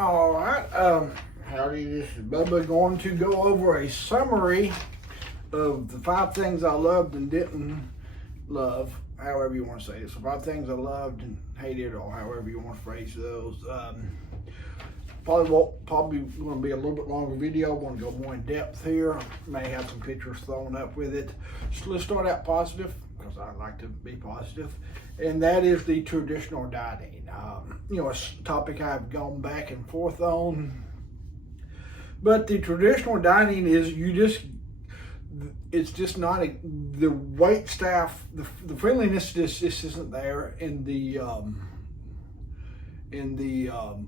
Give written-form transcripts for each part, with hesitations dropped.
All right, howdy, this is Bubba going to go over a summary of the 5 things I loved and didn't love, however you want to say it. So 5 things I loved and hated, or however you want to phrase those. Probably going to be a little bit longer video. I want to go more in depth here. May have some pictures thrown up with it. So let's start out positive, because I like to be positive, and that is the traditional dining. A topic I've gone back and forth on, but the traditional dining is it's just not the wait staff, the friendliness just isn't there in the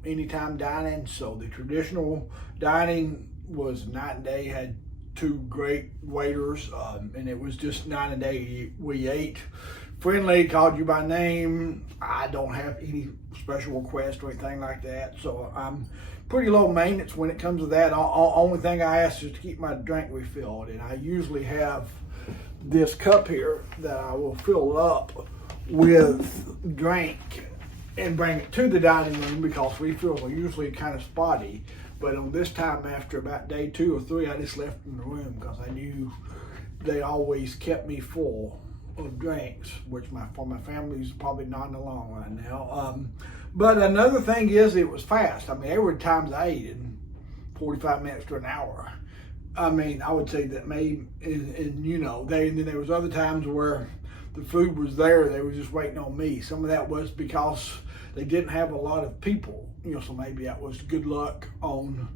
anytime dining. So the traditional dining was night and day, had 2 great waiters, and it was just night and day. We ate friendly, called you by name. I don't have any special requests or anything like that, so I'm pretty low maintenance when it comes to that. Only thing I ask is to keep my drink refilled, and I usually have this cup here that I will fill up with drink and bring it to the dining room, because refills are usually kind of spotty. But on this time, after about day 2 or 3, I just left in the room because I knew they always kept me full of drinks, which for my family's probably nodding along right now. But another thing is, it was fast. I mean, there were times I ate in 45 minutes to an hour. I mean, I would say that maybe, and then there was other times where the food was there, they were just waiting on me. Some of that was because they didn't have a lot of people, so maybe that was good luck on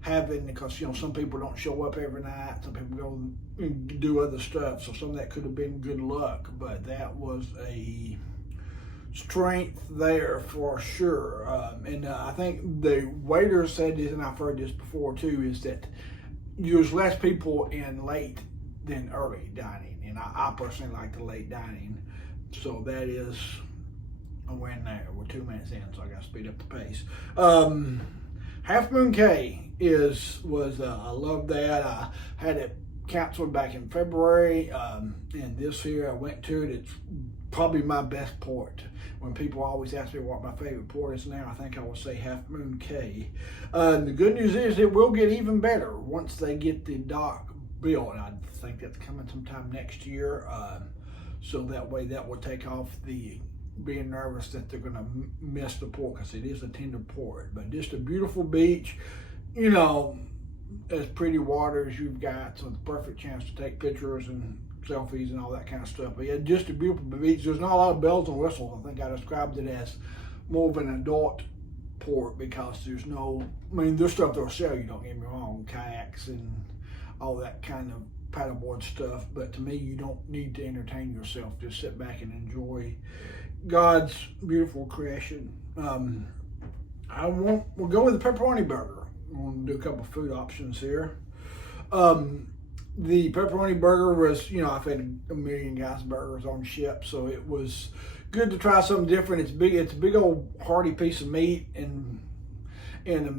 having, because some people don't show up every night, some people go and do other stuff, so some of that could have been good luck, but that was a strength there for sure. And I think the waiters said this, and I've heard this before too, is that there's less people in late than early dining, and I personally like the late dining, so that is a win there. We're 2 minutes in, so I got to speed up the pace. Half Moon Cay I love that. I had it canceled back in February, and this year I went to it. It's probably my best port. When people always ask me what my favorite port is now, I think I will say Half Moon Cay. The good news is it will get even better once they get the dock built. I think that's coming sometime next year, so that way that will take off the being nervous that they're going to miss the port, because it is a tender port. But just a beautiful beach, as pretty water as you've got, so it's a perfect chance to take pictures and selfies and all that kind of stuff. But yeah, just a beautiful beach. There's not a lot of bells and whistles. I think I described it as more of an adult port, because there's stuff they'll sell you, don't get me wrong, kayaks and all that kind of paddleboard stuff, but to me, you don't need to entertain yourself. Just sit back and enjoy God's beautiful creation. We'll go with the pepperoni burger. We'll do a couple of food options here. The pepperoni burger was, I've had a million guys burgers on ship, so it was good to try something different. It's a big old hearty piece of meat, and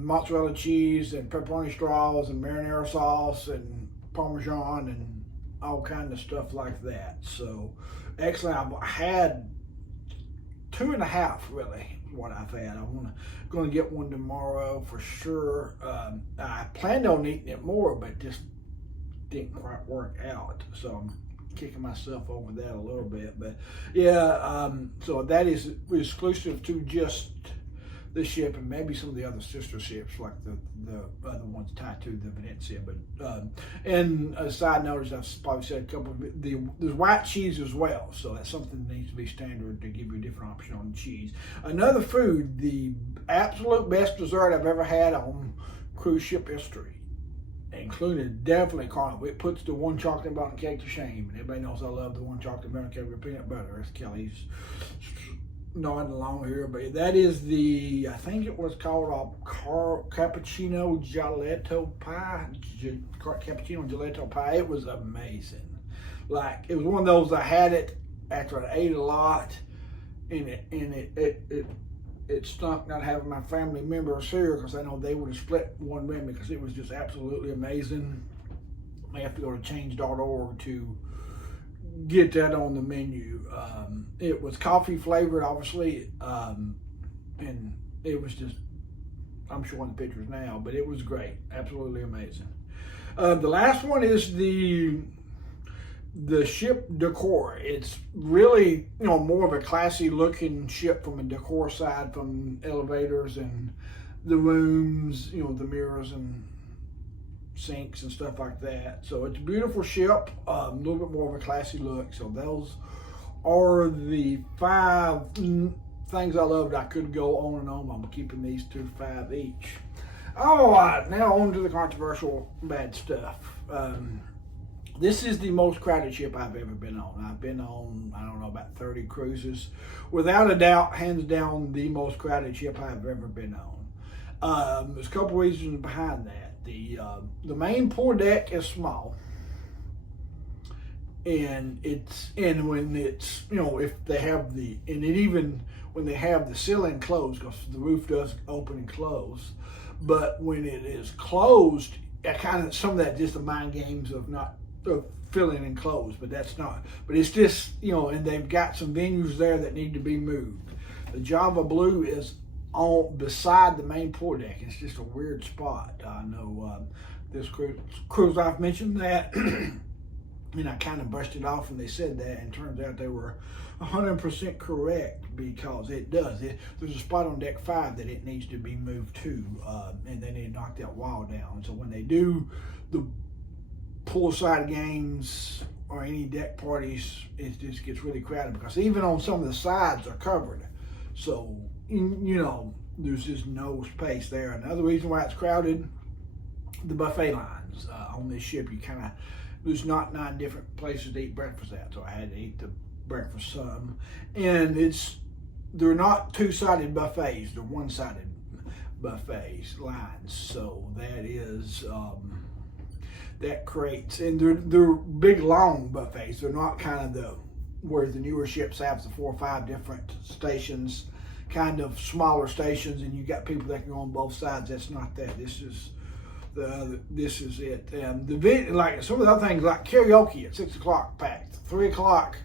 mozzarella cheese and pepperoni straws and marinara sauce and Parmesan and all kinds of stuff like that. So excellent. I had 2.5 really what I've had. I'm going to get one tomorrow for sure. I planned on eating it more, but just didn't quite work out. So I'm kicking myself over that a little bit. But yeah, so that is exclusive to just the ship, and maybe some of the other sister ships, like the other ones tied to the Venezia. But and a side note, as I've probably said a couple of, there's white cheese as well, so that's something that needs to be standard to give you a different option on cheese. Another food, the absolute best dessert I've ever had on cruise ship history, including definitely Carnival. It puts the 1 chocolate mountain cake to shame, and everybody knows I love the 1 chocolate mountain cake with peanut butter. That's Kelly's nodding along here, but that is I think it was called a cappuccino gelato pie. Cappuccino gelato pie. It was amazing. Like, it was one of those, I had it after I ate a lot, and it stunk not having my family members here, because I know they would have split one with me, because it was just absolutely amazing. I may have to go to change.org to get that on the menu. It was coffee flavored, obviously, and it was just I'm showing the pictures now, but it was great, absolutely amazing. The last one is the ship decor. It's really, more of a classy looking ship from a decor side, from elevators and the rooms, the mirrors and sinks and stuff like that. So it's a beautiful ship, a little bit more of a classy look. So those are the 5 things I loved. I could go on and on. I'm keeping these to 5 each. All right, now on to the controversial bad stuff. This is the most crowded ship I've ever been on. I've been on, I don't know, about 30 cruises. Without a doubt, hands down, the most crowded ship I've ever been on. There's a couple reasons behind that. The main foredeck is small, and when it's if they have when they have the ceiling closed, because the roof does open and close, but when it is closed, some of that just the mind games of not filling and closed, but that's not. But it's just and they've got some venues there that need to be moved. The Java Blue is on beside the main foredeck. It's just a weird spot. I know this cruise I've mentioned that, and I kind of brushed it off when they said that, and turns out they were 100% correct, because it does. There's a spot on deck 5 that it needs to be moved to, and they need to knock that wall down. So when they do the poolside games or any deck parties, it just gets really crowded, because even on some of the sides are covered. So there's just no space there. Another reason why it's crowded, the buffet lines. On this ship, there's not 9 different places to eat breakfast at, so I had to eat the breakfast some. And they're not 2-sided buffets, they're 1-sided buffets lines. So that is that creates, and they're big long buffets. They're not kind of where the newer ships have the 4 or 5 different stations, kind of smaller stations, and you got people that can go on both sides. That's not that. This is it. Like some of the other things, like karaoke at 6 o'clock packed, 3 o'clock,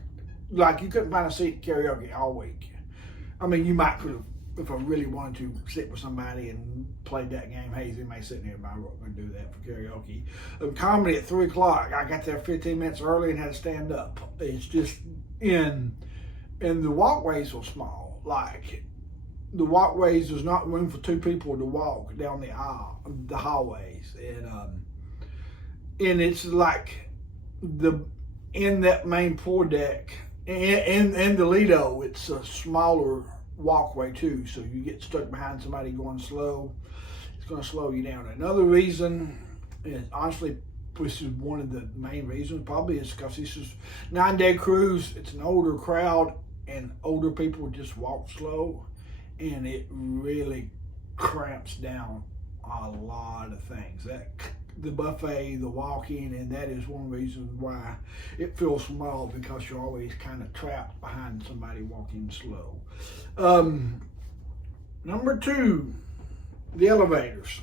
like you couldn't find a seat at karaoke all week. I mean, you might could have, if I really wanted to sit with somebody and play that game. Hazy may sit near, but I'm not going to do that for karaoke. Comedy at 3 o'clock. I got there 15 minutes early and had to stand up. It's just and the walkways were small. Like the walkways, there's not room for 2 people to walk down the aisle, the hallways, and it's like in that main foredeck and the Lido, it's a smaller walkway too, so you get stuck behind somebody going slow, it's going to slow you down. Another reason, and honestly this is one of the main reasons, probably, is because this is 9-day cruise. It's an older crowd, and older people just walk slow, and it really cramps down a lot of things. The buffet, the walking, and that is one reason why it feels small, because you're always kind of trapped behind somebody walking slow. Number 2, the elevators.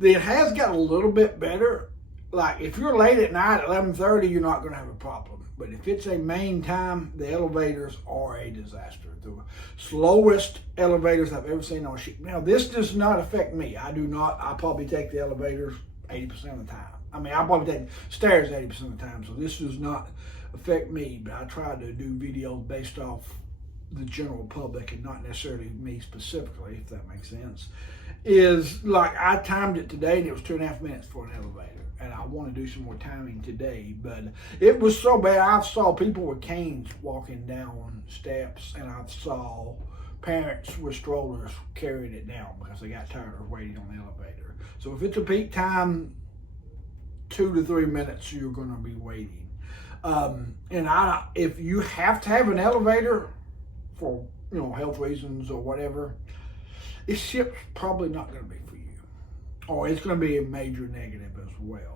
It has got a little bit better. Like if you're late at night at 11:30, you're not going to have a problem. But if it's a main time, the elevators are a disaster. The slowest elevators I've ever seen on a ship. Now, this does not affect me. I probably take the elevators 80% of the time. I mean, I probably take stairs 80% of the time. So this does not affect me. But I try to do videos based off the general public and not necessarily me specifically, if that makes sense. Is like I timed it today, and it was 2.5 minutes for an elevator. And I want to do some more timing today, but it was so bad. I saw people with canes walking down steps, and I saw parents with strollers carrying it down because they got tired of waiting on the elevator. So if it's a peak time, 2 to 3 minutes you're going to be waiting. If you have to have an elevator for health reasons or whatever, this ship's probably not going to be for you, or it's going to be a major negative as well.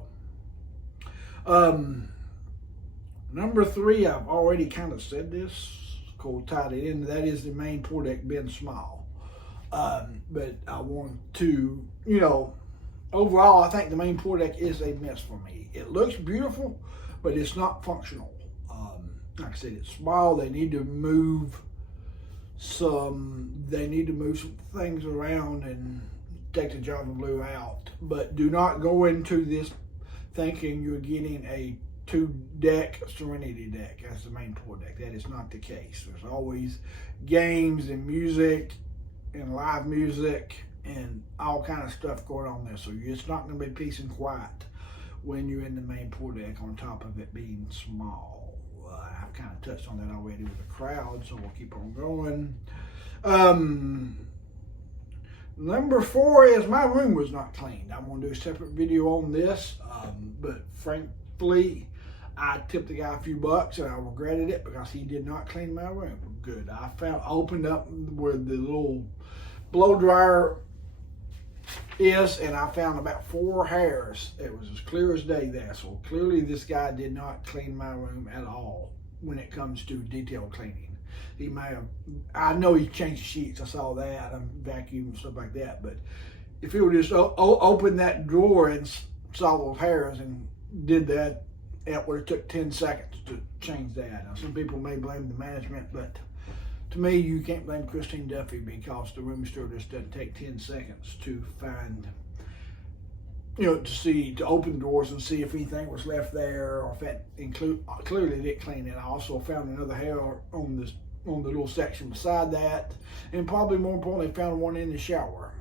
Number 3, I've already kind of said this, tied it in. That is the main foredeck being small. But I want to, overall, I think the main foredeck is a mess for me. It looks beautiful, but it's not functional. Like I said, it's small. They need to move they need to move some things around and take the Java Blue out. But do not go into this thinking you're getting a 2-deck Serenity deck as the main tour deck. That is not the case. There's always games and music and live music and all kind of stuff going on there. So it's not going to be peace and quiet when you're in the main tour deck, on top of it being small. I've kind of touched on that already with the crowd, so we'll keep on going. Number 4 is my room was not cleaned. I'm going to do a separate video on this, but frankly, I tipped the guy a few bucks and I regretted it because he did not clean my room good. I opened up where the little blow dryer is, and I found about 4 hairs. It was as clear as day there. So clearly this guy did not clean my room at all when it comes to detailed cleaning. He may have, I know he changed the sheets, I saw that, and vacuumed and stuff like that, but if he would just open that drawer and saw those hairs and did that, it would have took 10 seconds to change that. Now, some people may blame the management, but to me, you can't blame Christine Duffy because the room stewardess doesn't take 10 seconds to find, to open doors and see if anything was left there, or if that clearly didn't clean it. I also found another hair on the little section beside that, and probably more importantly, found one in the shower.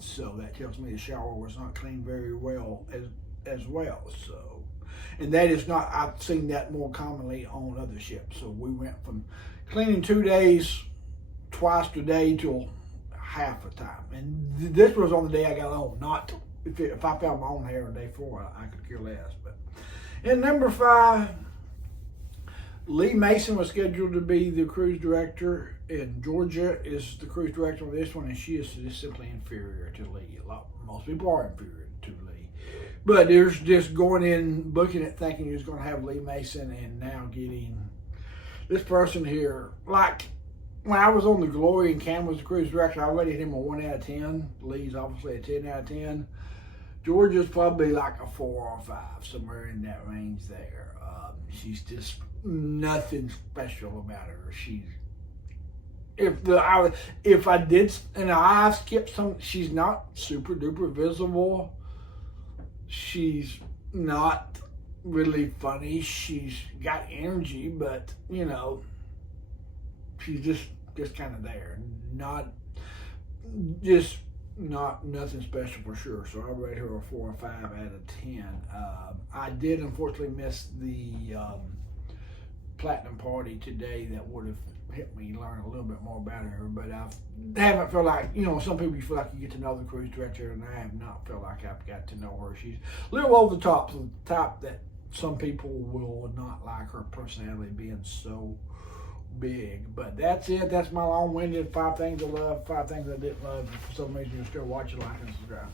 So that tells me the shower was not cleaned very well as well. So, and that is not, I've seen that more commonly on other ships. So we went from cleaning 2 days, twice a day, till half the time. And this was on the day I got home, not if I found my own hair on day 4, I could care less. But in number 5, Lee Mason was scheduled to be the cruise director, and Georgia is the cruise director on this one, and she is just simply inferior to Lee. Most people are inferior to Lee. But there's just going in, booking it, thinking you're going to have Lee Mason, and now getting this person here. Like, when I was on the Glory and Cam was the cruise director, I rated him a 1 out of 10. Lee's obviously a 10 out of 10. Georgia's probably like a 4 or 5, somewhere in that range there. She's just nothing special about her. If I did, and I skipped some, she's not super duper visible. She's not really funny. She's got energy, but she's just kind of there. Nothing special for sure. So I rate her a 4 or 5 out of 10. I did unfortunately miss the platinum party today. That would have helped me learn a little bit more about her, but I haven't felt like, some people you feel like you get to know the cruise director, and I have not felt like I've got to know her. She's a little over the top, so the top that some people will not like her personality being so big. But that's it. That's my long-winded 5 things I love, 5 things I didn't love. For some reason, you're still watching, like, and subscribe.